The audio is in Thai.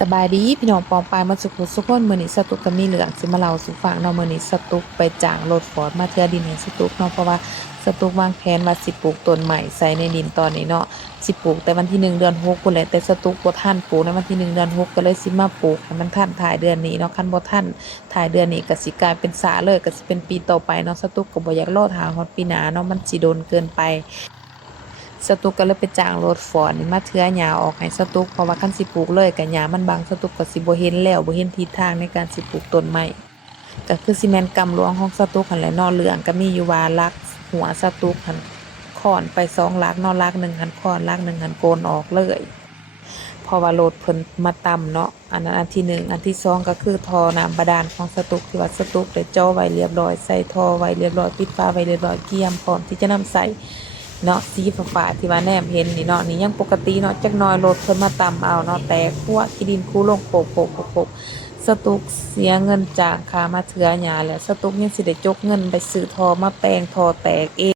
สบายดีพี่น้องปองปายมาสุขสุขคนมื้อนี้สตุกก็มีเรื่องสิมาเล่าสู่ฟังเนาะมื้อนี้สตุกไปจ้างรถฟอร์ดมาเทื่อดินให้สตุกเนาะเพราะว่าสตุกวางแผนว่าสิปลูกต้นใหม่ใส่ในดินตอนนี้เนาะสิปลูกแต่วันที่1เดือน6พุ่นแหละแต่สตุกบ่ทันปลูกในวันที่1เดือน6ก็เลยสิมาปลูกให้มันทันท้ายเดือนนี้เนาะคันบ่ทันท้ายเดือนนี้ก็สิกลายเป็นสาเลยก็สิเป็นปีต่อไปเนาะสตุกก็บ่อยากรอท่าฮอดปีหน้าเนาะมันสิโดนเกินไป สตุกก็เลยไปจ้างรถฟอร์ดนี่มาเทื่อหญ้าออกให้สตุกเพราะว่าคันสิปลูกเลยก็หญ้ามันบังสตุกก็สิบ่เห็นแล้วบ่เห็นทิศทางในการสิปลูกต้นไม้ก็คือสิแม่นกำหลวงของสตุกหั่นแหละเนาะเรื่องก็มีอยู่ว่าลักหัวสตุกหั่นค้อนไป2ลักเนาะลักหนึ่งหั่นค้อนลักหนึ่งหั่นโกนออกเลยเพราะว่ารถเพิ่นมาต่ำเนาะอันนั้นอันที่1อันที่2ก็คือท่อน้ำบาดาลของสตุกที่ว่าสตุกได้เจาะไว้เรียบร้อยใส่ท่อไว้เรียบร้อยปิดฝาไว้เรียบร้อยเกียมพร้อมที่จะนำใส่ เนาะสีฟ้าๆที่ว่าแนมเห็นนี่เนาะนี่ยังปกติเนาะจักหน่อยรถเพิ่นมาตำเอาเนาะแต่คั่วขี้ดินคูลงโปกสตุกเสียเงินจ้างค่ามาเทื่อหญ้าแล้วสตุกยังสิได้จกเงินไปซื้อท่อมาแปลงท่อแตกเอง